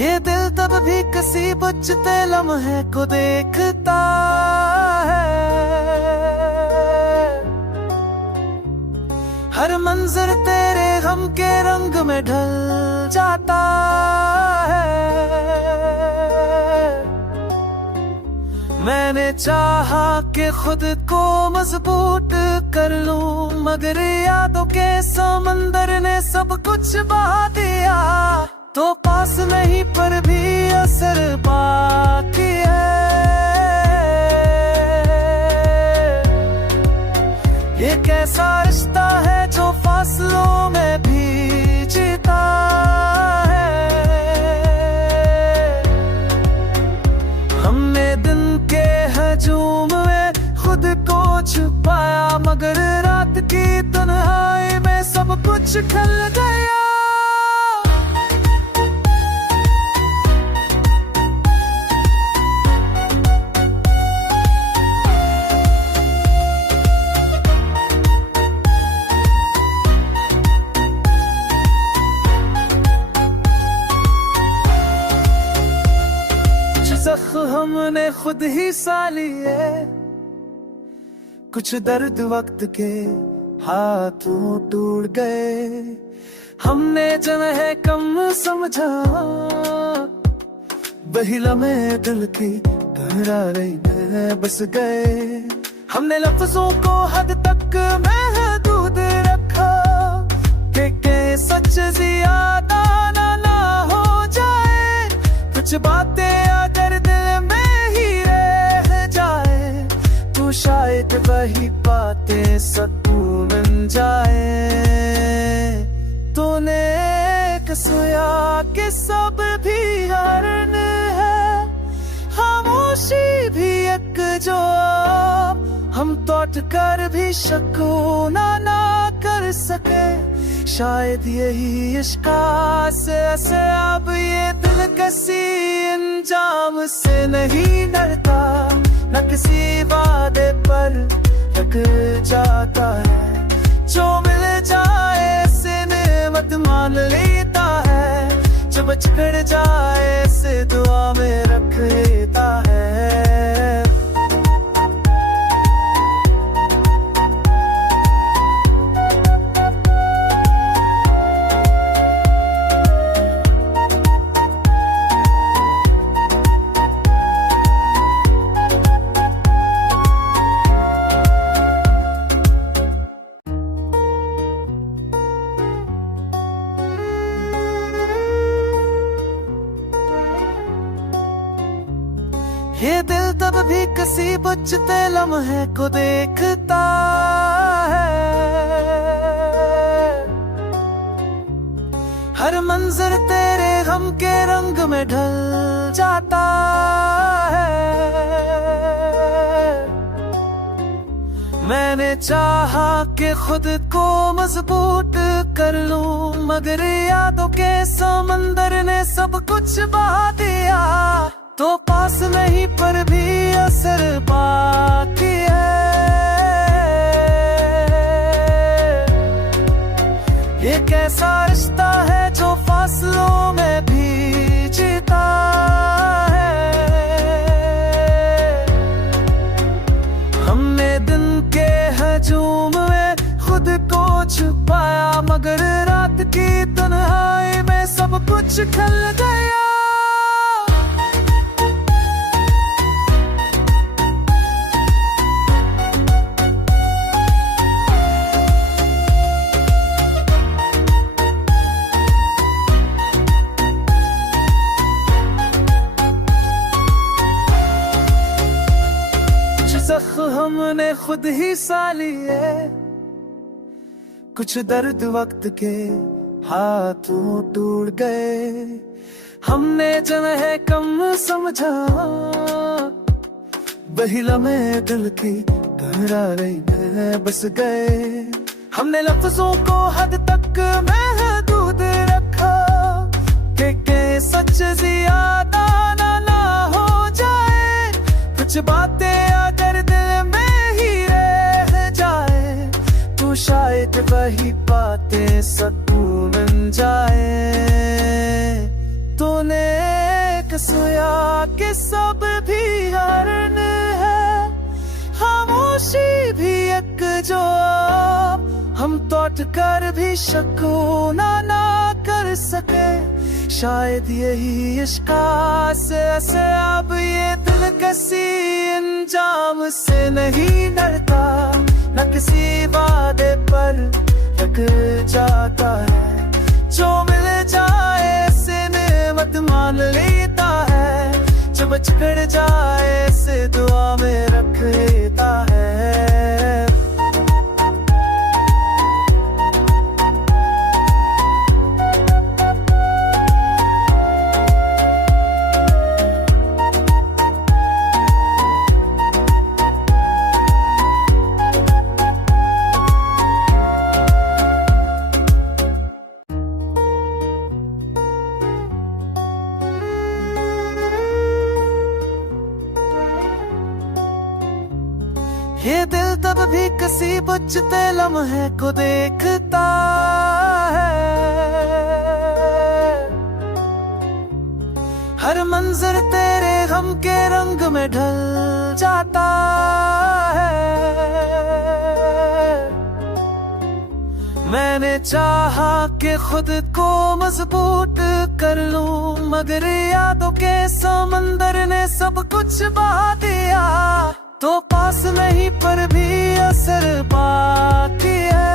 ये दिल तब भी किसी बुझते लम्हे को देखता है। हर मंजर तेरे गम के रंग में ढल जाता है। मैंने चाहा कि खुद को मजबूत कर लूं, मगर यादों के समंदर ने सब कुछ बहा दिया। तो पास नहीं पर भी असर बाकी है। ये कैसा रिश्ता है जो फासलों में भी जीता है। हमने दिन के हजूम में खुद को छुपाया, मगर रात की तन्हाई में सब कुछ खल गया। हमने खुद ही सा लिए, कुछ दर्द वक्त के हाथों टूट गए। हमने जन्हे कम समझा, वही लम्हे दिल की गहराई में बस गए। हमने लफ्जों को हद तक महदूद रखा कि सच ज्यादा ना हो जाए। कुछ बातें अगर दिल में ही रह जाए, तो शायद वही बातें सकून मिल जाए। तूने कसोया कि सब भी हरण है, खामोशी भी एक जवाब। हम तोट कर भी शकून ना कर सके, शायद यही इश्का से अब ये दिल किसी अंजाम से नहीं डरता, न किसी वादे पर थक जाता है। जो मिल जाए से नेमत मान लेता है, जब बिछड़ जाए से दुआ में रख लेता है। ये दिल तब भी किसी बुझते लम्हे को देखता है। हर मंजर तेरे गम के रंग में ढल जाता है। मैंने चाहा कि खुद को मजबूत कर लूं, मगर यादों के समंदर ने सब कुछ बहा दिया। तो पास नहीं पर भी असर बाकी है। ये कैसा रिश्ता है जो फासलों में भी जीता है। हमने दिन के हजूम में खुद को छुपाया, मगर रात की तन्हाई में सब कुछ खल गया। हमने खुद ही सा लिए, कुछ दर्द वक्त के हाथों टूट गए। हमने जन्हे कम समझा, वही लम्हे दिल की गहराई में बस गए। हमने लफ्जों को हद तक महदूद रखा कि सच ज्यादा ना हो जाए। कुछ बातें अगर दिल में ही रह जाए, तो शायद वही बातें सकून मिल जाए। तूने के सब भी हरण है, खामोशी भी एक जवाब। हम तोट कर भी शकूना ना कर सके, शायद यही इश्क से अब ये दिल किसी अंजाम से नहीं डरता, न किसी वादे पर थक जाता है। जो मिल जाए से नेमत मान लेता है, जब बिछड़ जाए से दुआ में रख लेता है। ये दिल तब भी किसी बुझते लम्हे को देखता है, हर मंजर तेरे गम के रंग में ढल जाता है। मैंने चाहा कि खुद को मजबूत कर लूं, मगर यादों के समंदर ने सब कुछ बहा दिया। तो पास नहीं पर भी असर बाकी है,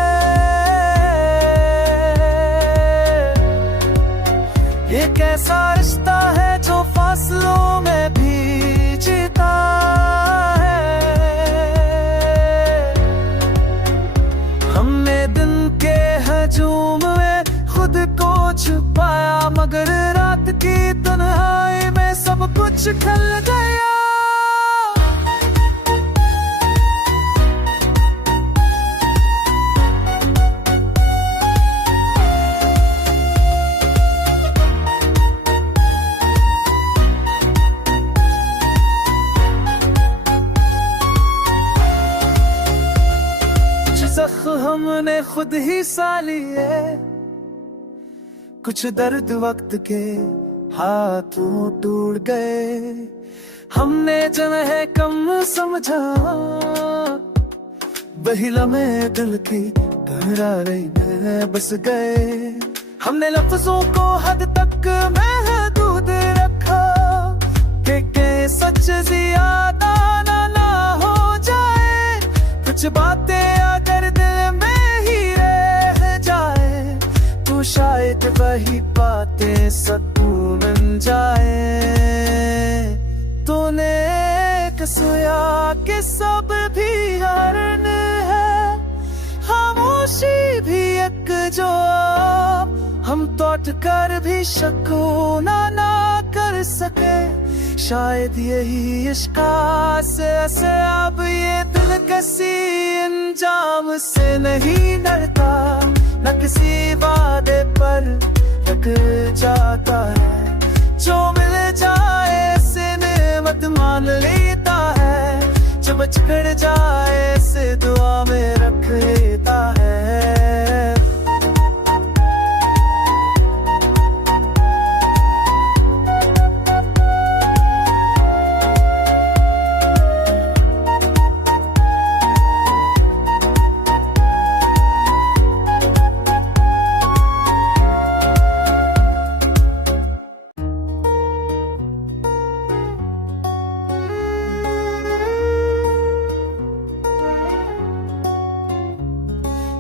ये कैसा रिश्ता है जो फासलों में भी जीता है। हमने दिन के हजूम में खुद को छुपाया, मगर रात की तन्हाई में सब कुछ खल गया। हमने खुद ही सा लिए, कुछ दर्द वक्त के हाथों टूट गए। हमने जन्हे कम समझा, वही लम्हे दिल की गहराई में बस गए। हमने लफ्जों को हद तक महदूद रखा, कि सच ज्यादा ना हो जाए। कुछ बातें अगर दिल में ही रह जाए, तो शायद वही बातें सकून बन जाए। तूने कसोया कि सब भी हरण है, खामोशी भी एक जवाब। हम तोट कर भी शकूना ना कर सके, शायद यही इश्क से अब ये दिल किसी अंजाम से नहीं डरता, न किसी वादे पर थक जाता है। जो मिल जाए से नेमत मान लेता है, जब बिछड़ जाए से दुआ में रख लेता है।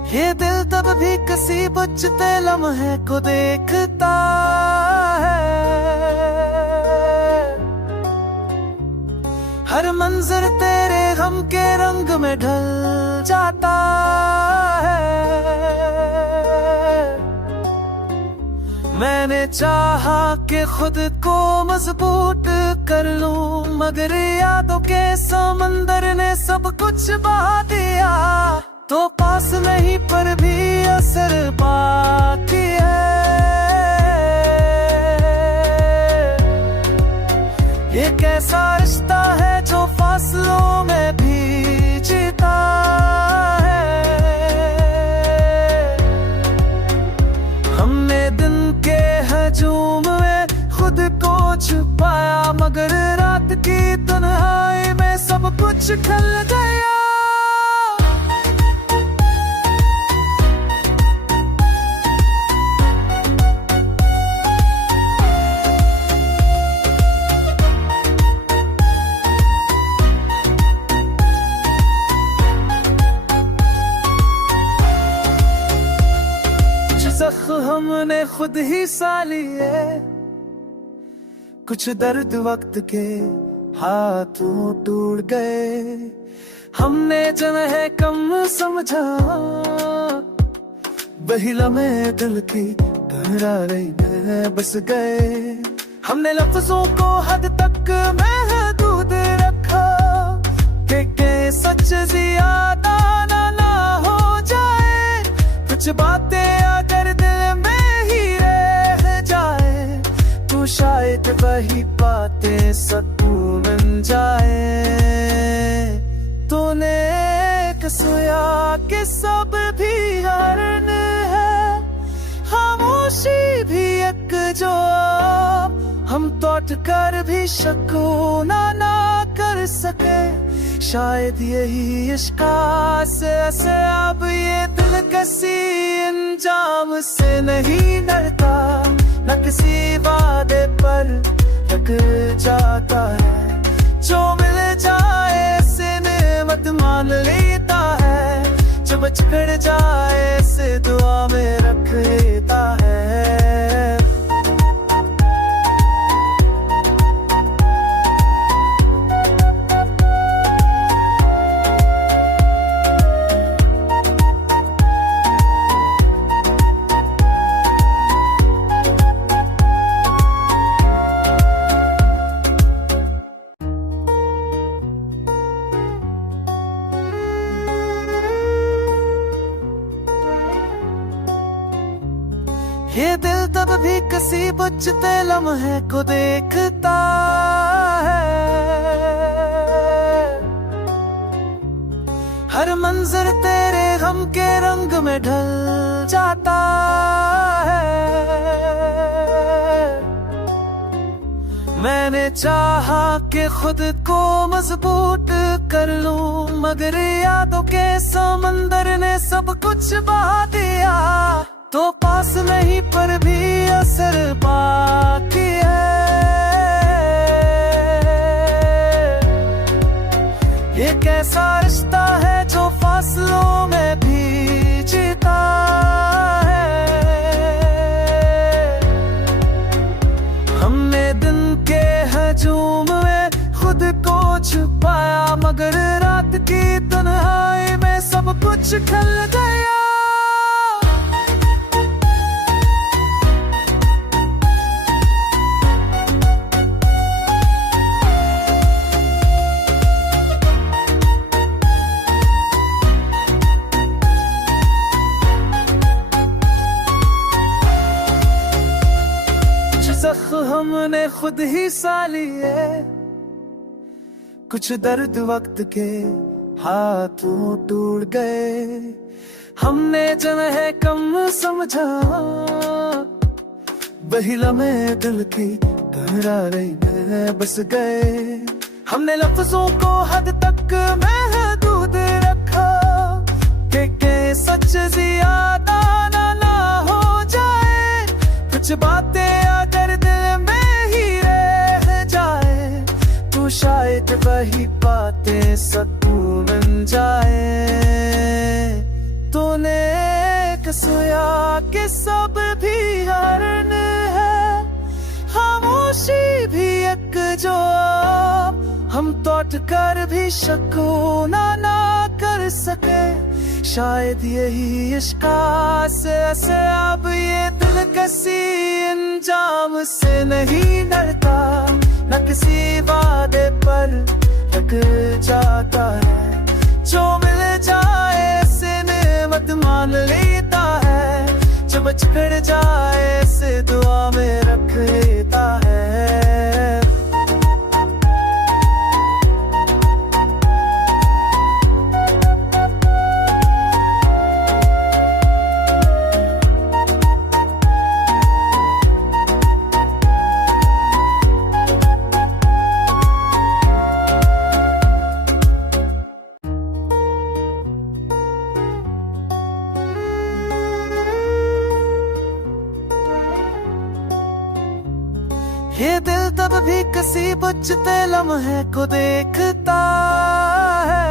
ये दिल तब भी किसी बुझते लम्हे को देखता है, हर मंजर तेरे गम के रंग में ढल जाता है। मैंने चाहा कि खुद को मजबूत कर लूं, मगर यादों के समंदर ने सब कुछ बहा दिया। तो पास नहीं पर भी असर बाकी है, ये कैसा रिश्ता है जो फासलों में भी जीता है। हमने दिन के हजूम में खुद को छुपाया, मगर कुछ ढल गया। जख्म हमने खुद ही सा लिए, कुछ दर्द वक्त के हाथों टूट गए। हमने जन्हे कम समझा, वही लम्हे दिल की करारे में बस गए। हमने लफ्जों को हद तक महदूद रखा कि सच ज्यादा ना हो जाए। कुछ बातें अगर दिल में ही रह जाए तो शायद वही बातें सुकून बन जाए। तूने कसोया कि सब भी हरण है, खामोशी भी एक जवाब। हम तोट कर भी शकून ना कर सके, शायद यही इश्का से अब ये दिल किसी अंजाम से नहीं डरता, न किसी वादे पर थक जाता है। जो मिल जाए से नेमत मान लेता है, जो बिछड़ जाए से दुआ में रख लेता है। ये दिल तब भी किसी बुझते लम्हे को देखता है। हर मंजर तेरे गम के रंग में ढल जाता है। मैंने चाहा कि खुद को मजबूत कर लूं, मगर यादों के समंदर ने सब कुछ बहा दिया। तो पास नहीं पर भी असर बाकी है। ये कैसा रिश्ता है जो फासलों में भी जीता है। हमने दिन के हजूम में खुद को छुपाया, मगर रात की तन्हाई में सब कुछ ढल गया। हमने खुद ही सा लिए, कुछ दर्द वक्त के हाथों टूट गए। हमने जन्हे कम समझा, वही लम्हे दिल की करारे में बस गए। हमने लफ्जों को हद तक महदूद रखा कि सच ज्यादा ना हो जाए। कुछ बातें अगर दिल में ही रह जाए तो शायद वही बातें सुकून बन जाए। तूने कसोया कि सब भी हरण है, खामोशी भी एक जवाब। हम तोट कर भी शकून ना कर सके, शायद यही इश्का से अब ये दिल किसी अंजाम से नहीं डरता, न किसी वादे पर थक जाता है। जो मिल जाए से नेमत मान लेता है, जो बिछड़ जाए से दुआ में रख लेता है। ये दिल तब भी किसी बुझते लम्हे को देखता है।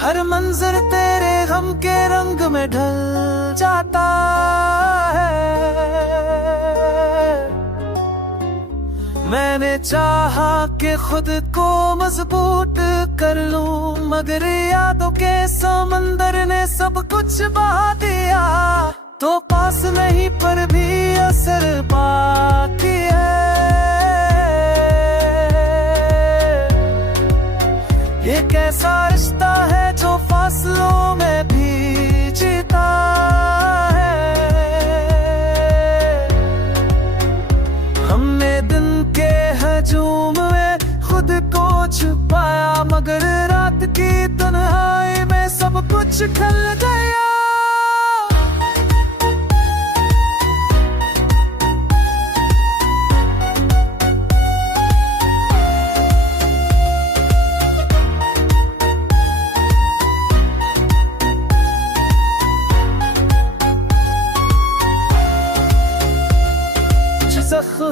हर मंजर तेरे गम के रंग में ढल जाता है। मैंने चाहा कि खुद को मजबूत कर लूं, मगर यादों के समंदर ने सब कुछ बहा दिया। तो पास नहीं पर भी असर बाकी है। ये कैसा रिश्ता है जो फासलों में भी जीता है। हमने दिन के हजूम में खुद को छुपाया, मगर रात की तन्हाई में सब कुछ ढल गया।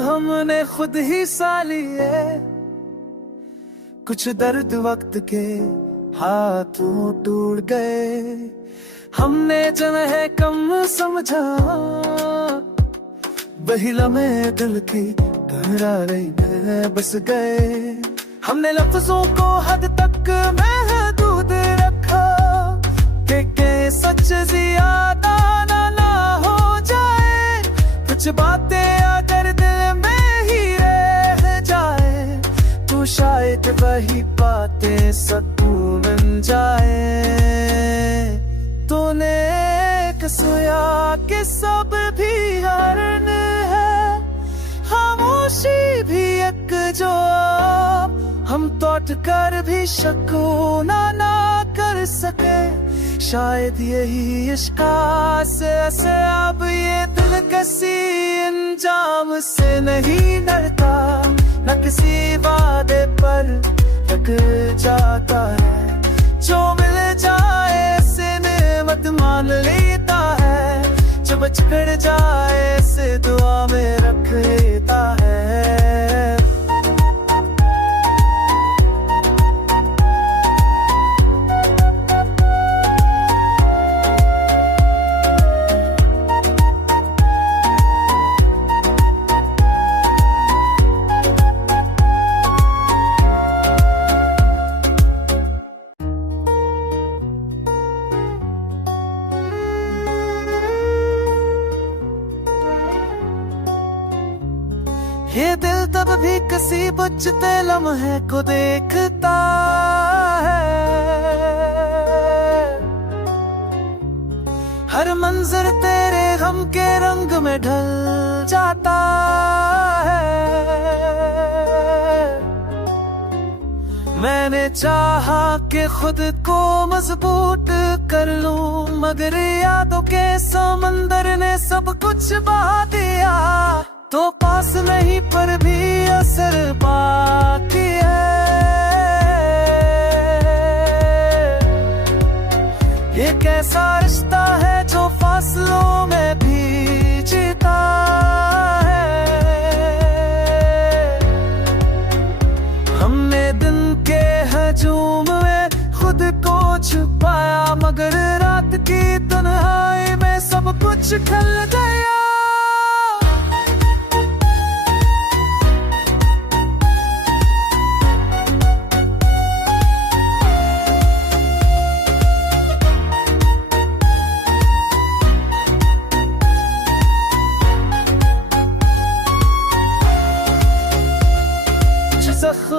हमने खुद ही सा लिए, कुछ दर्द वक्त के हाथों टूट गए। हमने जन्हे कम समझा, वही लम्हे दिल की गहराई में बस गए। हमने लफ्जों को हद तक महदूद रखा कि सच ज्यादा ना हो जाए। कुछ बातें अगर दिल में ही रह जाए, तो शायद वही बातें सुकून बन जाए। तूने एक सोया कि सब भी हरण है, खामोशी भी एक जवाब। हम तोट कर भी शकून ना कर सके, शायद यही इश्का से अब ये दिल किसी अंजाम से नहीं डरता, न किसी वादे पर रख जाता है। जो मिल जाए से नेमत मान लेता है, जो बिछड़ जाए से दुआ में रख लेता है। ये दिल तब भी किसी बुझते लम्हे को देखता है। हर मंजर तेरे गम के रंग में ढल जाता है। मैंने चाहा कि खुद को मजबूत कर लूं, मगर यादों के समंदर ने सब कुछ बहा दिया। तो पास नहीं पर भी असर बाकी है। ये कैसा रिश्ता है जो फासलों में भी जीता है। हमने दिन के हजूम में खुद को छुपाया, मगर रात की तन्हाई में सब कुछ ढल गया।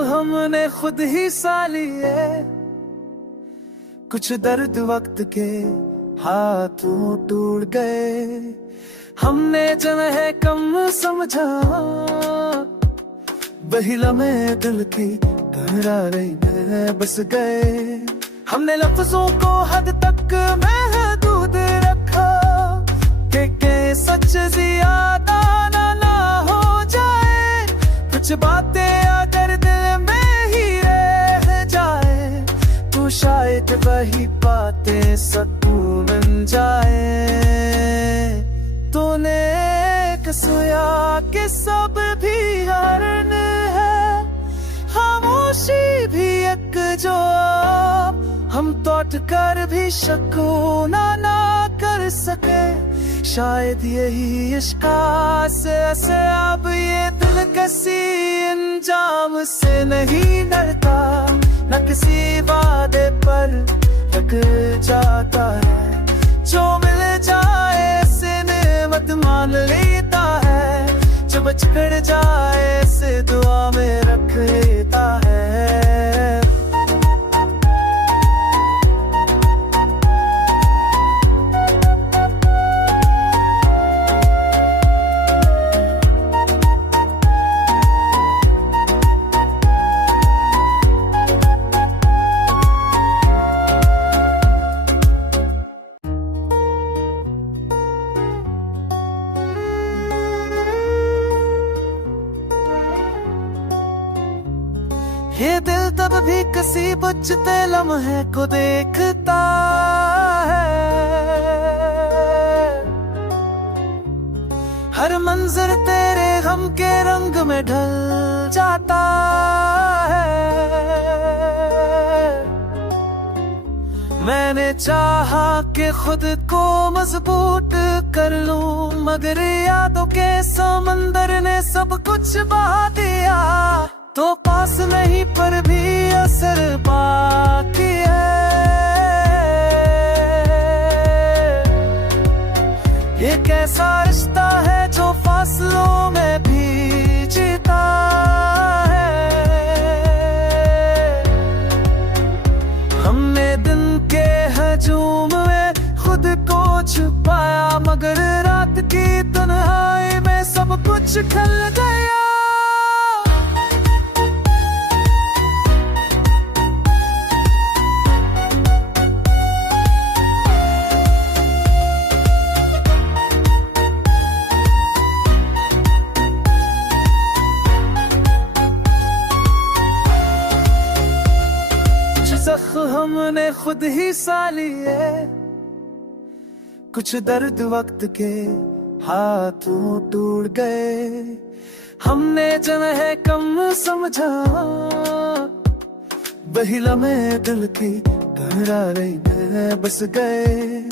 हमने खुद ही सा लिए, कुछ दर्द वक्त के हाथों टूट गए। हमने जन्हे कम समझा, वही लम्हे दिल की गहराई में बस गए। हमने लफ्जों को हद तक महदूद रखा कि सच ज्यादा ना हो जाए। कुछ बातें अगर दिल में ही रह जाए, तो शायद वही बातें सुकून बन जाए। तूने सोया के सब भी हरण है, खामोशी भी एक जवाब, हम तोट कर भी शकून ना कर सके। शायद यही इश्का से अब ये दिल किसी अंजाम से नहीं डरता, न किसी वादे पर थक जाता है। जो मिल जाए से नेमत मान लेता है, जब बिछड़ जाए से दुआ में रख लेता है। ये दिल तब भी किसी बुझते लम्हे को देखता है, हर मंजर तेरे गम के रंग में ढल जाता है। मैंने चाहा कि खुद को मजबूत कर लूं, मगर यादों के समंदर ने सब कुछ बहा दिया। तो पास नहीं पर भी असर बाकी है। ये कैसा रिश्ता है जो फासलों में भी जीता है। हमने दिन के हजूम में खुद को छुपाया, मगर रात की तन्हाई में सब कुछ ढल गया। हमने खुद ही सा लिए, कुछ दर्द वक्त के हाथों टूट गए। हमने जन्ह कम समझा, वही लम्हे दिल की गहराई में बस गए।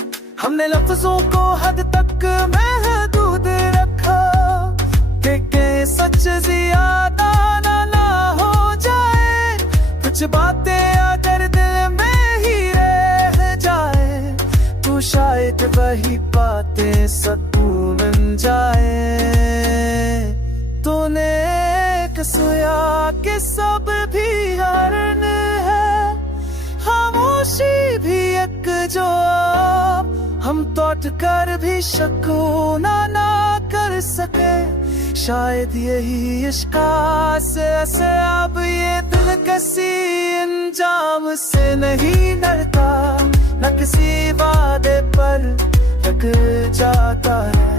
हमने लफ्जों को हद तक महदूद रखा कि सच ज्यादा ना हो जाए। कुछ बातें अगर दिल में ही रह जाए, तो शायद वही बातें सुकून बन जाए। तूने सोया के सब भी हरण है, खामोशी भी एक जवाब, हम तोट कर भी शकून ना कर सके। शायद यही इश्का से अब ये दिल किसी अंजाम से नहीं डरता, न किसी वादे पर थक जाता है।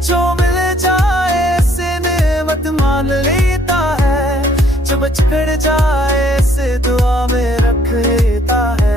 जो मिल जाए से नेमत मान लेता है, जब बिछड़ जाए से दुआ में रख लेता है।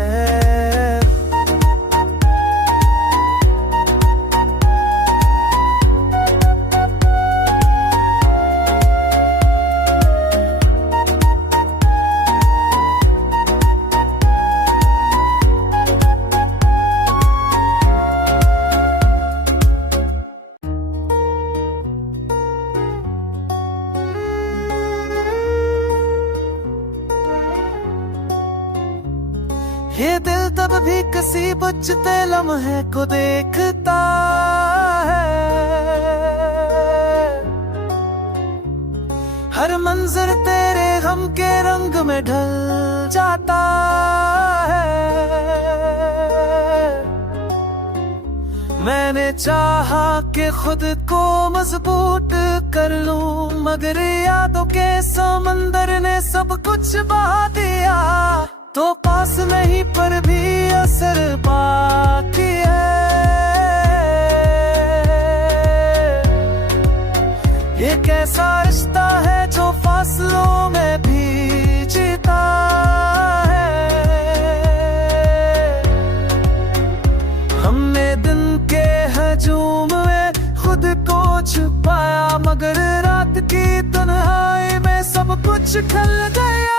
ये दिल तब भी किसी बुझते लम्हे को देखता है, हर मंजर तेरे गम के रंग में ढल जाता है। मैंने चाहा कि खुद को मजबूत कर लूं, मगर यादों के समंदर ने सब कुछ बहा दिया। तो पास नहीं पर भी असर बाकी है। ये कैसा रिश्ता है जो फासलों में भी जीता है। हमने दिन के हजूम में खुद को छुपा की तन्हाई में सब कुछ खल गया।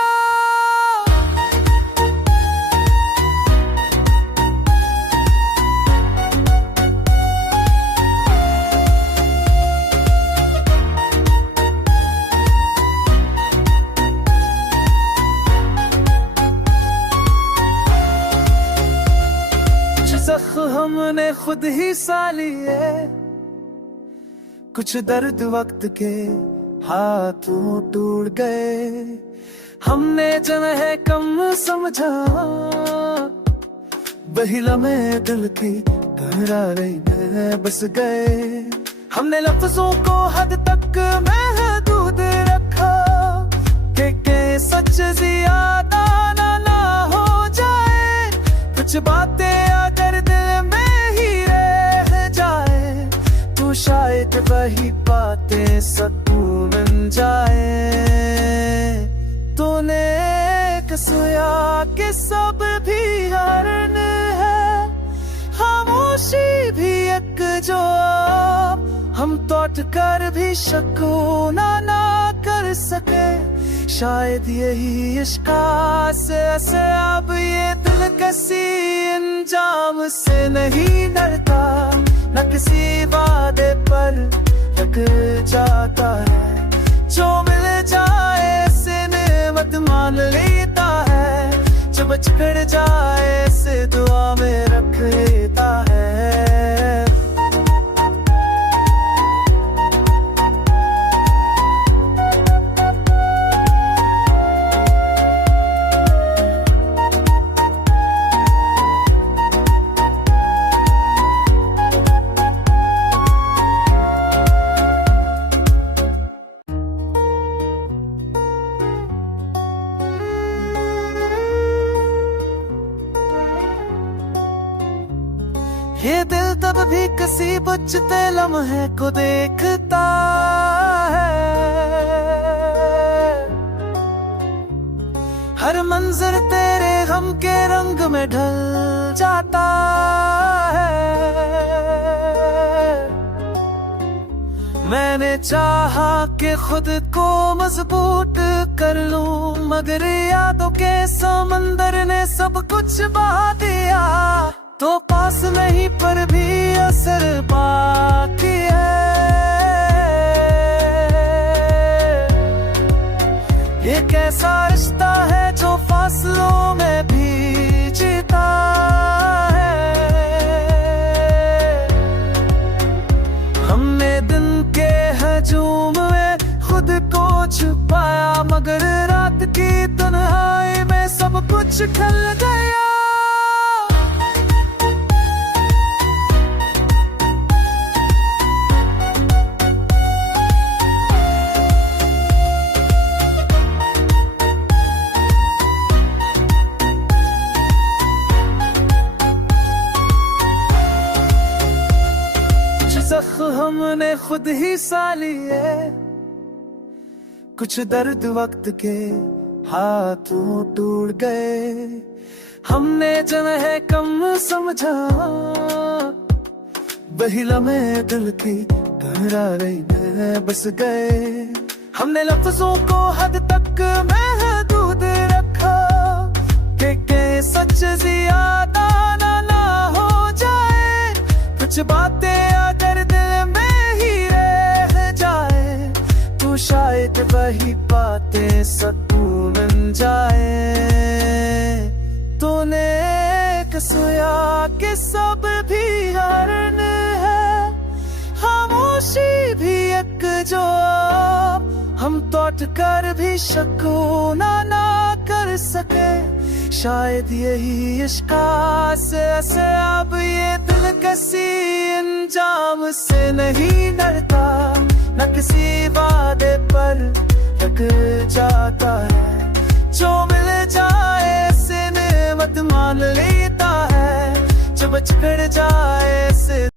हमने खुद ही सा लिए, कुछ दर्द वक्त के हाथों टूट गए। हमने जन्हे कम समझा, वही लम्हे दिल की गहराई में बस गए। हमने लफ्जों को हद तक महदूद रखा कि सच ज्यादा ना हो जाए। कुछ बातें अगर दिल में ही रह जाए तो शायद वही बातें सकून बन जाए। तूने कसोया कि सब भी हरण है, खामोशी भी एक जवाब। हम तोट कर भी शकून ना कर सके, शायद यही इश्क़ से अब ये दिल किसी अंजाम से नहीं डरता, न किसी वादे पर लग जाता है। जो मिल जाए से नेमत मान लेता है, जो बिछड़ जाए से दुआ में रख लेता है। ये दिल तब भी किसी बुझते लम्हे को देखता है। हर मंजर तेरे गम के रंग में ढल जाता है। मैंने चाहा कि खुद को मजबूत कर लूं, मगर यादों के समंदर ने सब कुछ बहा दिया। तो पास नहीं पर भी असर बाकी है। ये कैसा रिश्ता है जो फासलों में भी जीता है। हमने दिन के हजूम में खुद को छुपाया, मगर रात की तन्हाई में सब कुछ खल गया। हमने खुद ही सा लिए, कुछ दर्द वक्त के हाथों टूट गए। हमने जन्हे कम समझा, वही लम्हे दिल की गहराई में बस गए। हमने लफ्जों को हद तक महदूद रखा कि सच ज्यादा ना हो जाए। कुछ बातें अगर दिल में ही रह जाए तो शायद वही बातें सकून बन जाए। तूने कसोया कि सब भी हरण है, खामोशी भी एक जवाब। हम तोट कर भी शकून ना कर सके, शायद यही इश्क़ से अब ये दिल किसी अंजाम से नहीं डरता, न किसी वादे पर लग जाता है। जो मिल जाए से नेमत मान लेता है, जो बिछड़ जाए से